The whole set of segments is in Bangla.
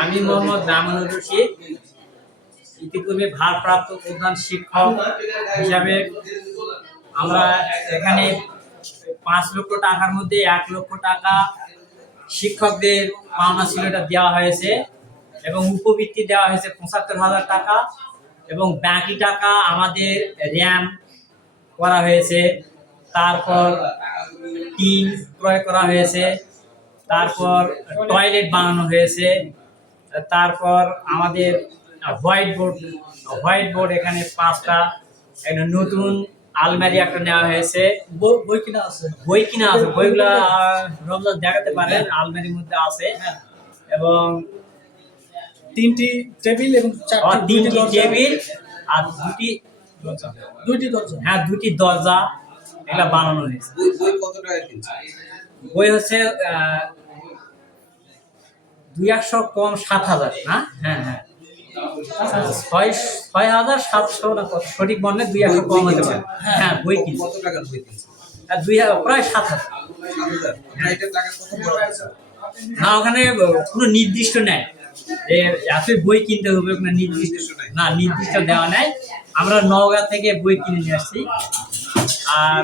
আমি মোহাম্মদ মামুনুর রশিদ, ইতিপূর্বে ভারপ্রাপ্ত প্রধান শিক্ষক হিসাবে আমরা এখানে 5 লক্ষ টাকার মধ্যে 1 লক্ষ টাকা শিক্ষকদের পাওনা ছিল, এটা দেওয়া হয়েছে এবং উপবৃত্তি দেওয়া হয়েছে 75,000 টাকা এবং বাকি টাকা আমাদের র্যাম করা হয়েছে, তারপর টিন ক্রয় করা হয়েছে, তারপর টয়লেট বানানো হয়েছে, তারপর আমাদের হোয়াইট বোর্ড এখানে 5টা, একটা নতুন আলমারি একটা নেওয়া হয়েছে। বই কিনা আছে, বইগুলা রমজান দেখাতে পারেন, আলমারির মধ্যে আছে। এবং 3টি টেবিল এবং 3টি টেবিল আর 2টি দরজা এগুলা বানানো হয়েছে। বই কত টাকা কিনছে? বই হচ্ছে 200 কম 7,000। হ্যাঁ, 6,700 না কত, সঠিক মনে 200 কম হতে পারে। হ্যাঁ, বই কিনছে। কত টাকার বই কিনছে? প্রায় 7,000। 7,000। এটার টাকা কত বড় আছে? না, ওখানে কোনো নির্দিষ্ট নেই এত বই কিনতে হবে, কোনো নির্দিষ্ট দেওয়া নেই। আমরা নওগাঁ থেকে বই কিনে নিয়ে আসছি, আর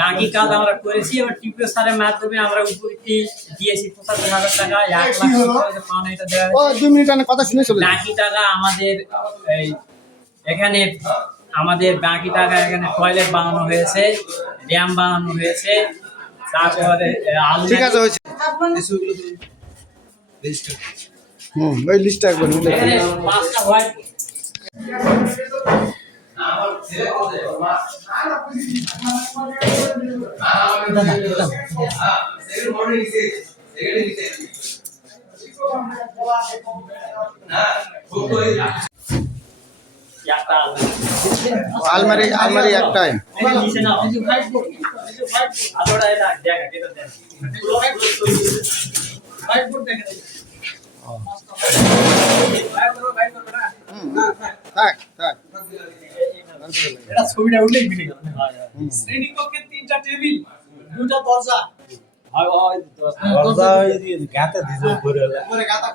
বাকি কাজ আমরা করেছি। এবার টিপু স্যারের মাধ্যমে আমরা উপবৃত্তি দিয়েছি 75,000 টাকা, 1 লাখ পাওনা এটা দেওয়া হয়েছে। বাকি টাকা আমাদের এখানে বাকি টাকা এখানে টয়লেট বানানো হয়েছে, র্যাম বানানো হয়েছে, তারপরে ঠিক আছে হয়েছে। এসবগুলো তো রেজিস্টার। ওই লিস্টটা একবার নিলে এখানে 5টা হোয়াইট আলমারি একটাই। নিচে নাও, আলোটা এটা দেখা, এটা দেখ, হোয়াইট বোর্ড দেখে থাক এটা ছবিটা উঠলেই মিলে গেল। শ্রেণীকক্ষে 3টা টেবিল, 2টা দরজা। দরজা ওই যে গাতে দিছে উপরে হলো। পরে গাতা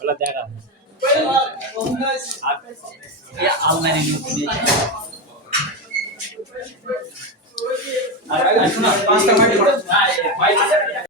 ওলা দেখা। আর আলমারি নিচে আর শোনা 5টা হোয়াইট বোর্ড।